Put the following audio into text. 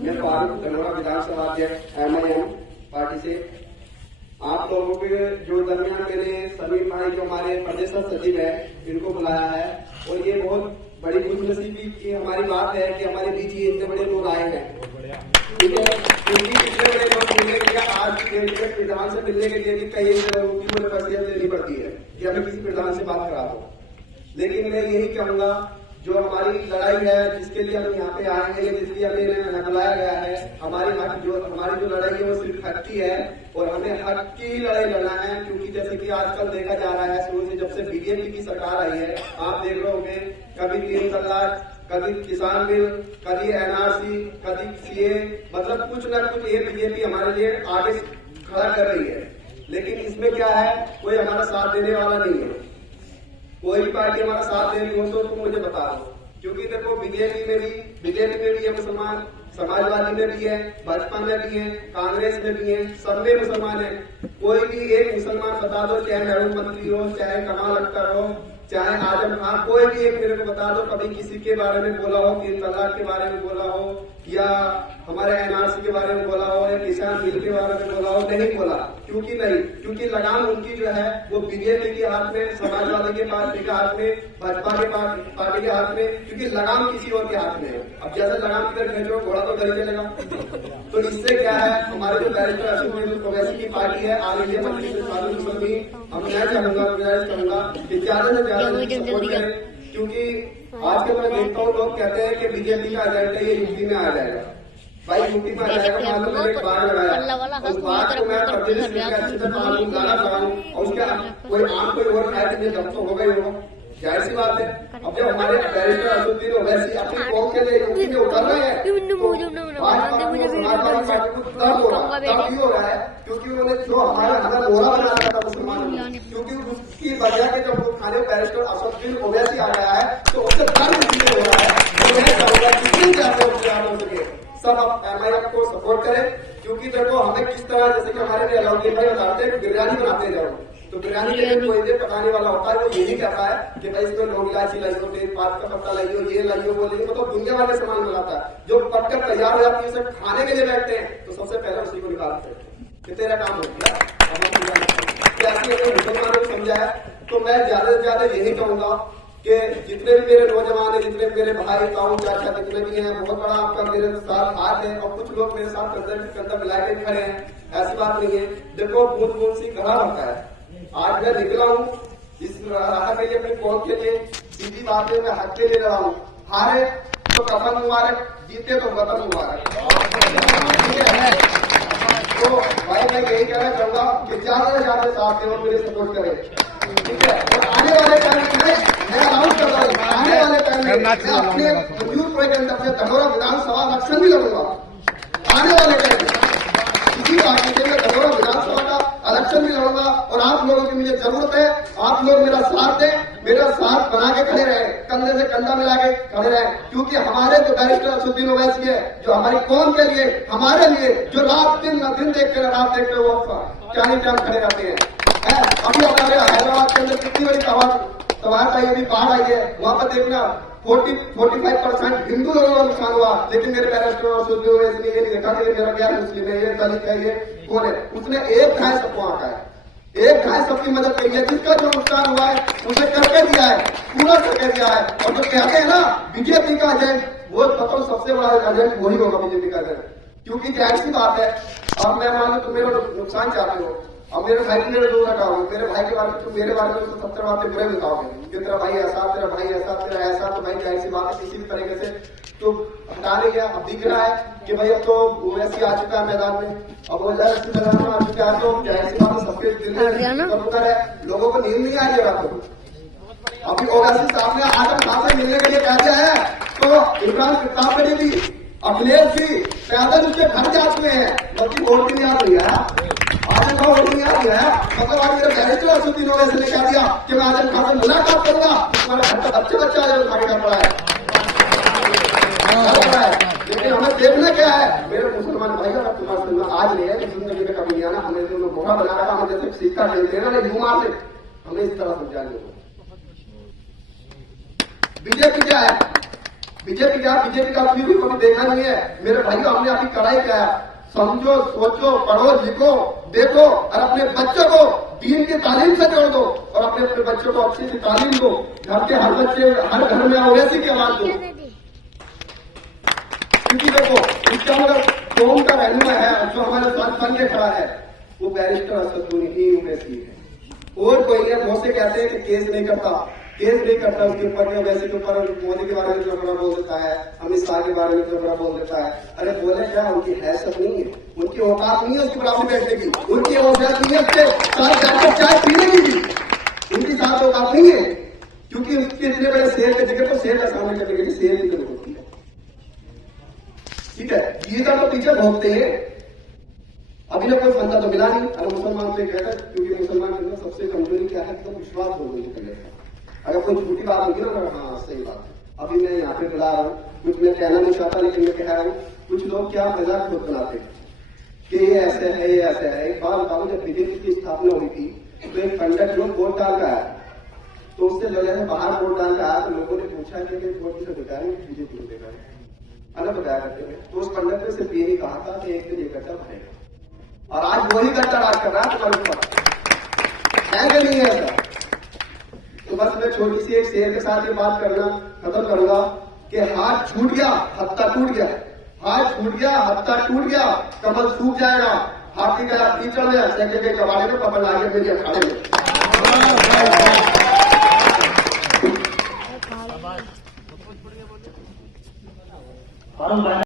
मैं फारूक धनोरा विधानसभा अध्यक्ष MIM party से आप लोगों के जो दरमियान मैंने समीर भाई जो हमारे प्रदेश सचिव है इनको बुलाया है और ये बहुत बड़ी खुशनसीबी की हमारी बात है कि हमारे बीच ये इतने बड़े लोग आए हैं। ठीक है, क्योंकि इतने बड़े लोग मिलने के लिए आज प्रधान से मिलने के लिए भी कई मुझे वसीयत लेनी पड़ती है कि हमें किसी प्रधान से बात करा दो। लेकिन मैं यही कहूंगा जो हमारी लड़ाई है जिसके लिए हम यहाँ पे आए हैं या जिसके लिए हमें बुलाया गया है, हमारी जो लड़ाई है वो सिर्फ हक की है और हमें हक की लड़ाई लड़ना है। क्योंकि जैसे कि आजकल देखा जा रहा है शुरू से जब से बीजेपी की सरकार आई है आप देख रहे होंगे कभी 3 तलाक, कभी किसान बिल, कभी NRC, कभी CA, मतलब कुछ न कुछ ये बीजेपी हमारे लिए आगे खड़ा कर रही है। लेकिन इसमें क्या है, कोई हमारा साथ देने वाला नहीं है। कोई भी पार्टी हमारा साथ दे रही हो तो तुम मुझे बता दो, क्योंकि देखो बीजेपी में भी है मुसलमान, समाजवादी में भी है, भाजपा में भी है, कांग्रेस में भी है, सब में मुसलमान है। कोई भी एक मुसलमान बता दो, चाहे महबूब मंत्री हो, चाहे कमाल अख्तर हो, चाहे आजम खान, कोई भी एक मेरे को बता दो कभी किसी के बारे में बोला हो, 3 तलाक के बारे में बोला हो या हमारे NRC के बारे में बोला हो या किसान बिल के बारे में बोला हो। नहीं बोला, क्योंकि लगाम उनकी जो है वो बीजेपी के हाथ में, समाजवादी के पार्टी के हाथ में, भाजपा के पार्टी के हाथ में, क्योंकि लगाम किसी और के हाथ में है। अब जैसे लगाम किधर खींचो घोड़ा तो घर चलेगा। तो इससे क्या है, हमारे जो बैरिस्टर अशोक ओवैसी की पार्टी है आल इंडिया मजलिस मुस्लिम, हम मैं चाहूंगा गुजारिश करूंगा कि ज्यादा से ज्यादा सपोर्ट करें। क्योंकि आज के मैं देखता हूँ लोग कहते हैं कि बीजेपी का एजेंडा ये यूपी में आ जाएगा। भाई यूपी में आ जाएगा, मालूम मैंने एक बार लगाया उस बात को मैं प्रदेश में अच्छी तरह मालूम लाना चाहूँ और उसके कोई आम कोई और खाए तो जब तो होगा ही होगा, जाहिर सी बात है। अब जब हमारे बैरिस्टर अशोक ओवैसी अपनी कौम के लिए यूपी में उतर रहे हैं तब हो रहा है क्योंकि उन्होंने जो हमारा बोरा बनाया था मुसलमान, क्योंकि उसकी वजह के जब खाने बैरिस्टर अशोक ओवैसी आ गया है तो उससे धर्म हो रहा है। सब आप MIM को सपोर्ट करें, क्योंकि देखो हमें किस तरह, जैसे कि हमारे लिए अलाउद्दीन भाई बताते हैं बिरयानी बनाते जाओ, तो बिरयानी के लिए कोई देर पकाने वाला होता है वो यही कहता है कि भाई इसमें लौंग इलायची लाइयो, तेजपात का पत्ता लाइयो, ये लाइयो वो लाइयो, तो दुनिया वाले सामान बनाता है। जो पककर तैयार हो जाती है उसे खाने के लिए बैठते हैं तो सबसे पहले उसी को निकालते हैं कि तेरा काम हो गया। ऐसे अगर मुसलमानों को समझाया तो मैं ज्यादा से ज्यादा यही कहूंगा कि जितने भी मेरे नौजवान है, जितने भी मेरे भाई ताऊ चाचा जितने भी हैं, बहुत बड़ा आपका मेरे साथ हाथ है और कुछ लोग मेरे साथ कंधा मिला के खड़े हैं, ऐसी बात नहीं है। देखो बूंद बूंद सी घड़ा होता है। आज मैं निकला हूँ इस राह के लिए, अपनी कौम के लिए, सीधी बात है मैं हक के लिए लड़ा हूँ। हारे तो कफन मुबारक, जीते तो वतन मुबारक। तो भाई मैं यही कहना चाहूंगा कि ज्यादा से ज्यादा साथ दें और मेरे सपोर्ट करें, ठीक है। और आने वाले टाइम में मैं अनाउंस कर रहा हूँ, आने वाले टाइम में मैं अपने वजूद के अंदर से धनोरा विधानसभा इलेक्शन भी लड़ूंगा। आने वाले टाइम में इसी पार्टी के लिए धनोरा विधानसभा का इलेक्शन भी लड़ूंगा और आप लोगों की मुझे जरूरत है। आप लोग मेरा साथ दें, मेरा साथ बना के खड़े रहे, कंधे से कंधा मिला के खड़े रहे, क्योंकि हमारे जो बैरिस्टर अशोक ओवैसी है जो हमारी कौम के लिए, हमारे लिए जो रात दिन देख कर रात देख कर वो चांदी चांद खड़े रहते हैं। अभी हमारे हैदराबाद के अंदर कितनी बड़ी तबाह आई, अभी बाढ़ आई है, वहां पर देखना 45% हिंदू लोगों का नुकसान हुआ। लेकिन मेरे बैरिस्टर अशोक ओवैसी ने ये नहीं देखा कि मेरा गैर मुस्लिम है, ये दलित है, ये कौन है। उसने एक घाय सबको आंका है, एक घाय सबकी मदद करी है, जिसका जो नुकसान हुआ है उसे करके दिया है, पूरा करके दिया है। और जो कहते हैं ना बीजेपी का एजेंट, वो मतलब सबसे बड़ा एजेंट वही होगा बीजेपी का एजेंट, क्योंकि जाहिर सी बात है। अब मैं मान लो तुम मेरा नुकसान चाहते हो, अब मेरे भाई की मेरे दूर हटाओगे, मेरे भाई के बारे में तुम मेरे बारे में 70 बातें बुरे बताओगे कि तेरा भाई ऐसा, तेरा भाई ऐसा, तेरा ऐसा, तो भाई जाहिर सी बात है इसी तरीके से तो हटा नहीं गया। अब दिख रहा है कि भाई अब तो ओवैसी आ चुका है मैदान में, अब ओवैसी मैदान में आ चुका है तो जाहिर सी बात है सबके दिल में है, लोगों को नींद नहीं आ रही है। अभी ओवैसी सामने आजम खान से मिलने के लिए कह दिया है तो इमरान खिताब करेगी, अखिलेश जी पैदल उसके घर जा चुके हैं, बल्कि वोट भी नहीं आ रही है, आजम खान वोट नहीं आ रही है। मतलब आज मेरे बैरिस्टर अशोक ओवैसी ने कह दिया कि मैं आजम खान से मुलाकात करूंगा, तुम्हारे घर का बच्चा आजम खान का पड़ा है। लेकिन हमें देखना क्या है, मेरे मुसलमान भाई का तुम्हारा सुनना आज नहीं है, जिंदगी में कभी नहीं आना। हमने जो मौका बनाया था, हमें जैसे सीखा देना नहीं यूं मार ले, हमें इस तरह समझा नहीं। बीजेपी क्या है, बीजेपी का भी कभी देखा नहीं है। मेरे भाइयों, हमने अभी कड़ाई किया, समझो, सोचो, पढ़ो, लिखो, देखो और अपने बच्चों को दीन की तालीम से जोड़ दो और अपने अपने बच्चों को अच्छी सी तालीम दो। घर के हर बच्चे, हर घर में ओवैसी की आवाज दो। क्योंकि देखो, इसका अगर कौम का रहनुमा है जो हमारे साथ बन के खड़ा है, वो बैरिस्टर असदुद्दीन ही ओवैसी है और कोई नहीं। बहुत से कहते हैं कि केस नहीं करता उसके ऊपर, ओवैसी के ऊपर, मोदी के बारे में जो बड़ा बोल देता है, अमित शाह के बारे में जो बड़ा बोल देता है। अरे बोले क्या, उनकी हैसियत नहीं है, उनकी औकात नहीं है उसके बराबर बैठने की, उनकी औकात नहीं है उसके साथ जाकर चाय पीने की भी, उनकी साथ औकात नहीं है। क्योंकि उसके इतने बड़े शेर के जगह तो शेर का सामने करने के लिए शेर की जरूरत होती है। ठीक है, ये तो पीछे भोगते हैं। अभी ना कोई फंदा तो मिला नहीं। अगर मुसलमान से कहता, क्योंकि मुसलमान के अंदर सबसे कमजोरी क्या है, तो विश्वास हो गई पहले। अगर कोई झूठी बात होगी ना, हाँ सही बात है। अभी मैं यहाँ पे बुला रहा हूँ, कुछ मैं कहना नहीं चाहता, लेकिन मैं कह रहा हूँ, कुछ लोग क्या मजाक खुद बनाते हैं कि ये ऐसे है, ये ऐसे है। एक बात बताऊं, जब बीजेपी की स्थापना हुई थी तो एक पंडित जो वोट डाल का आया, तो उससे लगे बाहर वोट डाल का आया, तो लोगों ने पूछा कि वोट किसे बताया, बीजेपी को देना है, अलग बताया करते हैं। तो उस पंडित ने सिर्फ यही कहा था कि एक दिन ये गड्ढा भरेगा, और आज वही गड्ढा राज कर रहा है तुम्हारे ऊपर, है कि नहीं है ऐसा? तो बस मैं छोटी सी एक शेर के साथ ये बात करना खत्म करूंगा कि हाथ छूट गया, हत्ता टूट गया, हाथ छूट गया, हत्ता टूट गया, कमल सूख जाएगा, हाथी का कीचड़ में, सैके के कबाड़े में, कमल आगे मेरी अखाड़े में।